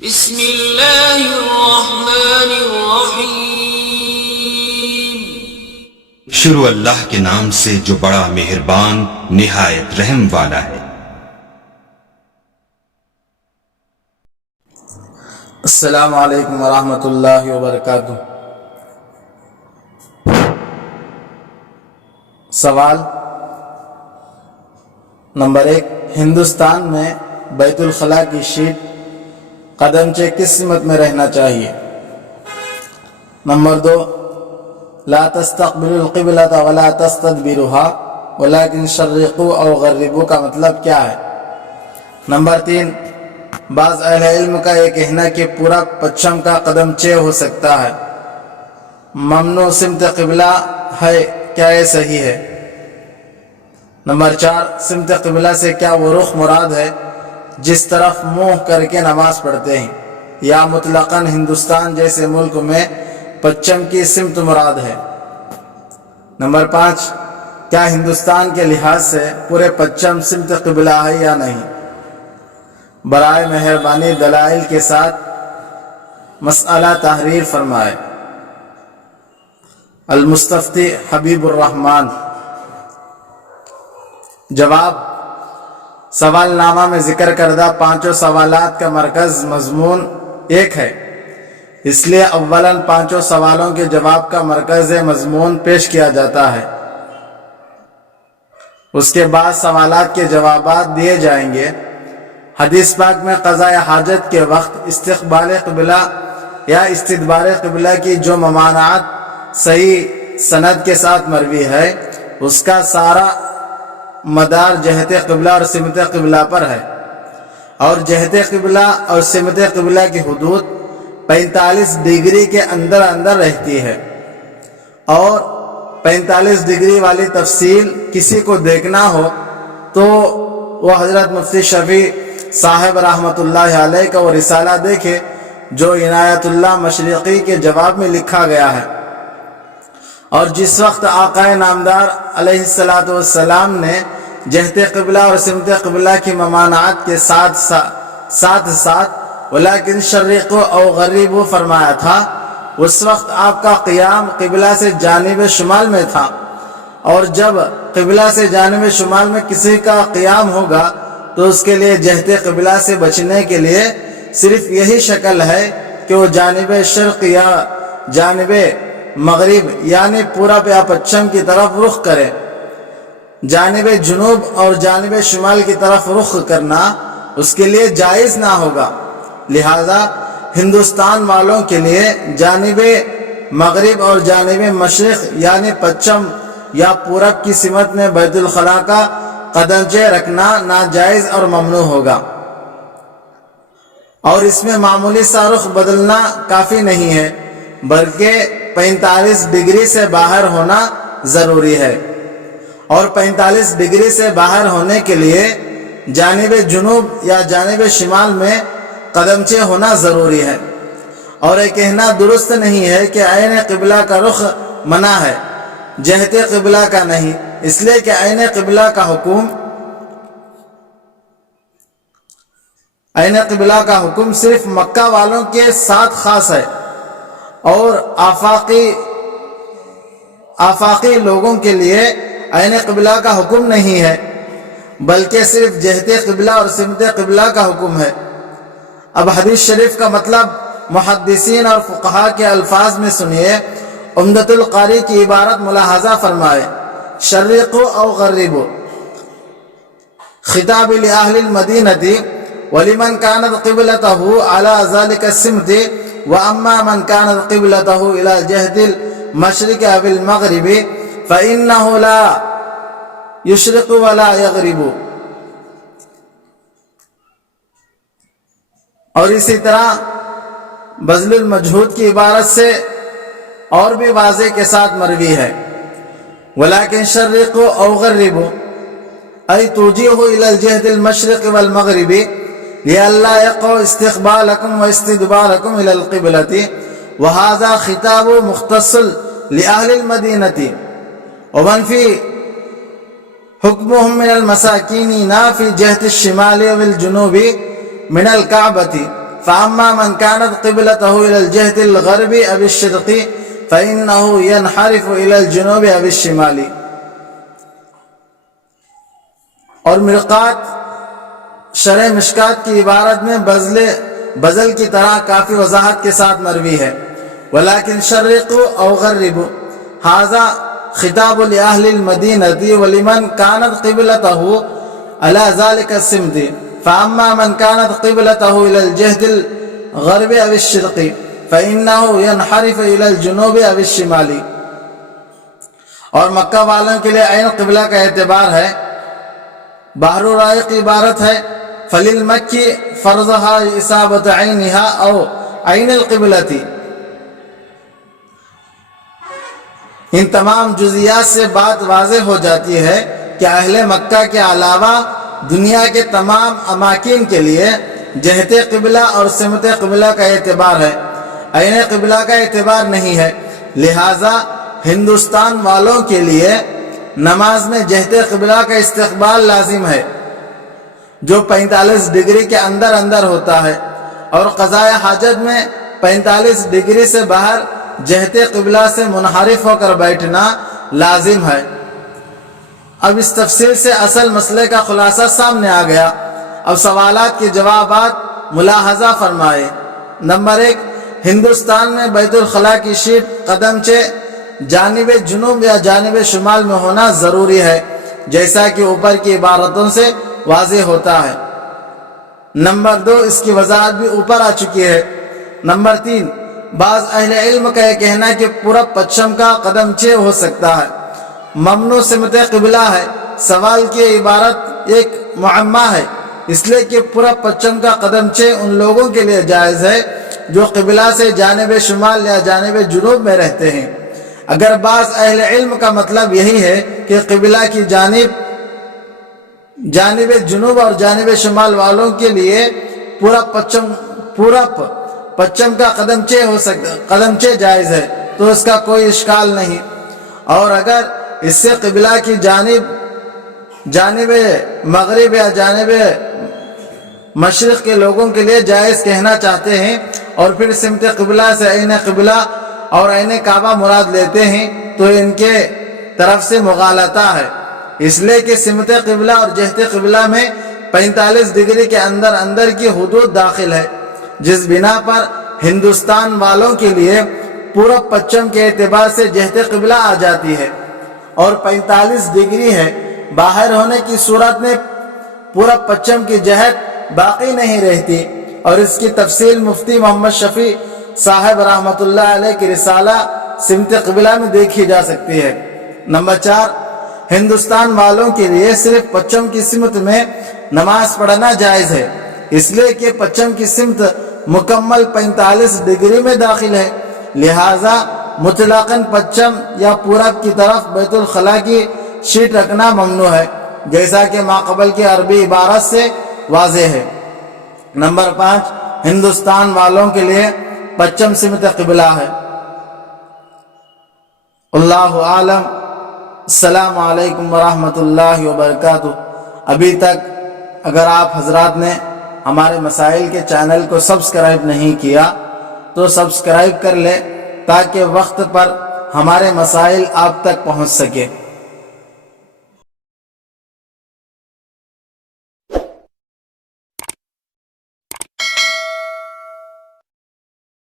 بسم اللہ الرحمن الرحیم۔ شروع اللہ کے نام سے جو بڑا مہربان نہایت رحم والا ہے۔ السلام علیکم ورحمۃ اللہ وبرکاتہ۔ سوال نمبر 1، ہندوستان میں بیت الخلاء کی شیٹ قدمچے کس سمت میں رہنا چاہیے؟ نمبر 2، لا تستقبلوا القبلۃ ولا تستدبروها ولكن شرقوا او غربوا کا مطلب کیا ہے؟ نمبر 3، بعض اہل علم کا یہ کہنا کہ پورا پچھم کا قدمچے ہو سکتا ہے، ممنوع سمت قبلہ ہے، کیا یہ صحیح ہے؟ نمبر 4، سمت قبلہ سے کیا وہ رخ مراد ہے جس طرف منہ کر کے نماز پڑھتے ہیں، یا مطلقاً ہندوستان جیسے ملک میں پچھم کی سمت مراد ہے؟ نمبر 5، کیا ہندوستان کے لحاظ سے پورے پچھم سمت قبلہ ہے یا نہیں؟ برائے مہربانی دلائل کے ساتھ مسئلہ تحریر فرمائے۔ المستفتی حبیب الرحمن۔ جواب، سوال نامہ میں ذکر کردہ 5 سوالات کا مرکز مضمون ایک ہے، اس لیے اولاً 5 سوالوں کے جواب کا مرکز مضمون پیش کیا جاتا ہے، اس کے بعد سوالات کے جوابات دیے جائیں گے۔ حدیث پاک میں قضاء حاجت کے وقت استقبال قبلہ یا استدبار قبلہ کی جو ممانعت صحیح سند کے ساتھ مروی ہے، اس کا سارا مدار جہت قبلہ اور سمت قبلہ پر ہے، اور جہت قبلہ اور سمت قبلہ کی حدود 45 ڈگری کے اندر رہتی ہے، اور 45 ڈگری والی تفصیل کسی کو دیکھنا ہو تو وہ حضرت مفتی شفیع صاحب رحمۃ اللہ علیہ کا وہ رسالہ دیکھے جو عنایت اللہ مشرقی کے جواب میں لکھا گیا ہے، اور جس وقت آقا نامدار علیہ السلام نے جہت قبلہ اور سمت قبلہ کی ممانعت کے ساتھ ولیکن شرقوا او غربوا فرمایا تھا، اس وقت آپ کا قیام قبلہ سے جانب شمال میں تھا، اور جب قبلہ سے جانب شمال میں کسی کا قیام ہوگا تو اس کے لیے جہت قبلہ سے بچنے کے لیے صرف یہی شکل ہے کہ وہ جانب شرق یا جانب مغرب یعنی پورب یا پچھم کی طرف رخ کرے۔ جانب جنوب اور جانب شمال کی طرف رخ کرنا اس کے لیے جائز نہ ہوگا، لہذا ہندوستان والوں کے لیے جانب مغرب اور جانب مشرق یعنی پچھم یا پورب کی سمت میں بیت الخلاء کا قدمچے رکھنا ناجائز اور ممنوع ہوگا، اور اس میں معمولی سا رخ بدلنا کافی نہیں ہے بلکہ 45 ڈگری سے باہر ہونا ضروری ہے، اور 45 ڈگری سے باہر ہونے کے لیے جانب جنوب یا جانب شمال میں قدمچے ہونا ضروری ہے، اور یہ کہنا درست نہیں ہے کہ عین قبلہ کا رخ منع ہے، جہت قبلہ کا نہیں، اس لیے کہ عین قبلہ کا حکم صرف مکہ والوں کے ساتھ خاص ہے، اور آفاقی لوگوں کے لیے عین قبلہ کا حکم نہیں ہے بلکہ صرف جہت قبلہ اور سمت قبلہ کا حکم ہے۔ اب حدیث شریف کا مطلب محدثین اور فقہا کے الفاظ میں سنیے۔ عمدۃ القاری کی عبارت ملاحظہ فرمائے، شرقوا او غربوا، خطاب لأہل المدینہ ولمن كانت قبلته على ذلك السمت واما من كانت قبلته الى جهة المشرق او المغرب فانه لا يشرق ولا يغرب۔ اور اسی طرح بذل المجہود کی عبارت سے اور بھی واضح کے ساتھ مروی ہے، ولكن شرقوا او غربوا ای توجیہوا الى الجهة المشرق والمغرب لئلا يقع استقبالكم واستدباركم الى القبلة، وهذا خطاب مختص لأهل المدينة ومن في حكمهم من المساكين نا في جهة الشمال والجنوب من الكعبة، فأما من كانت قبلته إلى الجهة الغربي أو الشرقي فإنه ينحرف إلى الجنوب أو الشمالي. اور مرقات شرح مشکات کی عبارت میں بزل کی طرح کافی وضاحت کے ساتھ مروی ہے. ولیکن شرقوا او غربوا هذا خطاب لأهل المدینة ولمن كانت قبلته على ذلك السمت. فأما من كانت قبلته إلى الجهة الغرب أو الشرقي فإنه ينحرف إلى الجنوب أو الشمالي. اور مکہ والوں کے لیے عین قبلہ کا اعتبار ہے. بحر رائے کی عبارت ہے فللمکی فرضها اصابت عینها او عین القبلتی. ان تمام جزیات سے بات واضح ہو جاتی ہے کہ اہل مکہ کے علاوہ دنیا کے تمام اماکن کے لیے جہت قبلہ اور سمت قبلہ کا اعتبار ہے، عین قبلہ کا اعتبار نہیں ہے. لہذا ہندوستان والوں کے لیے نماز میں جہت قبلہ کا استقبال لازم ہے جو 45 ڈگری کے اندر ہوتا ہے، اور قضاء حاجت میں 45 ڈگری سے باہر جہت قبلہ سے منحرف ہو کر بیٹھنا لازم ہے. اب اس تفصیل سے اصل مسئلے کا خلاصہ سامنے آ گیا. اب سوالات کے جوابات ملاحظہ فرمائے. نمبر 1، ہندوستان میں بیت الخلاء کی شیٹ قدمچے جانب جنوب یا جانب شمال میں ہونا ضروری ہے، جیسا کہ اوپر کی عبارتوں سے واضح ہوتا ہے. نمبر 2، اس کی وضاحت بھی اوپر آ چکی ہے. نمبر 3، بعض اہل علم کا یہ کہنا کہ پورب پچھم کا قدمچے ہو سکتا ہے ممنوع سمت قبلہ ہے. سوال کی عبارت ایک معمہ ہے، اس لیے کہ پورب پچھم کا قدمچے ان لوگوں کے لیے جائز ہے جو قبلہ سے جانب شمال یا جانب جنوب میں رہتے ہیں. اگر بعض اہل علم کا مطلب یہی ہے کہ قبلہ کی جانب جنوب اور جانب شمال والوں کے لیے پورب پچھم کا قدمچے جائز ہے تو اس کا کوئی اشکال نہیں. اور اگر اس سے قبلہ کی جانب مغرب یا جانب مشرق کے لوگوں کے لیے جائز کہنا چاہتے ہیں اور پھر سمت قبلہ سے عین قبلہ اور عین کعبہ مراد لیتے ہیں تو ان کے طرف سے مغالطہ ہے، اس لیے کہ سمت قبلہ اور جہت قبلہ میں 45 ڈگری کے اندر کی حدود داخل ہے، جس بنا پر ہندوستان والوں کے لیے پورب پچھم کے اعتبار سے جہت قبلہ آ جاتی ہے اور 45 ڈگری ہے. باہر ہونے کی صورت میں پورب پچھم کی جہت باقی نہیں رہتی، اور اس کی تفصیل مفتی محمد شفیع صاحب رحمۃ اللہ علیہ کی رسالہ سمت قبلہ میں دیکھی جا سکتی ہے. نمبر 4، ہندوستان والوں کے لیے صرف پچھم کی سمت میں نماز پڑھنا جائز ہے، اس لیے کہ پچھم کی سمت مکمل 45 ڈگری میں داخل ہے. لہذا مطلقاً پچھم یا پورب کی طرف بیت الخلاء کی شیٹ رکھنا ممنوع ہے، جیسا کہ ماقبل کی عربی عبارت سے واضح ہے. نمبر 5، ہندوستان والوں کے لیے پچھم سمت قبلہ ہے. اللہ عالم. السلام علیکم ورحمۃ اللہ وبرکاتہ. ابھی تک اگر آپ حضرات نے ہمارے مسائل کے چینل کو سبسکرائب نہیں کیا تو سبسکرائب کر لے تاکہ وقت پر ہمارے مسائل آپ تک پہنچ سکے.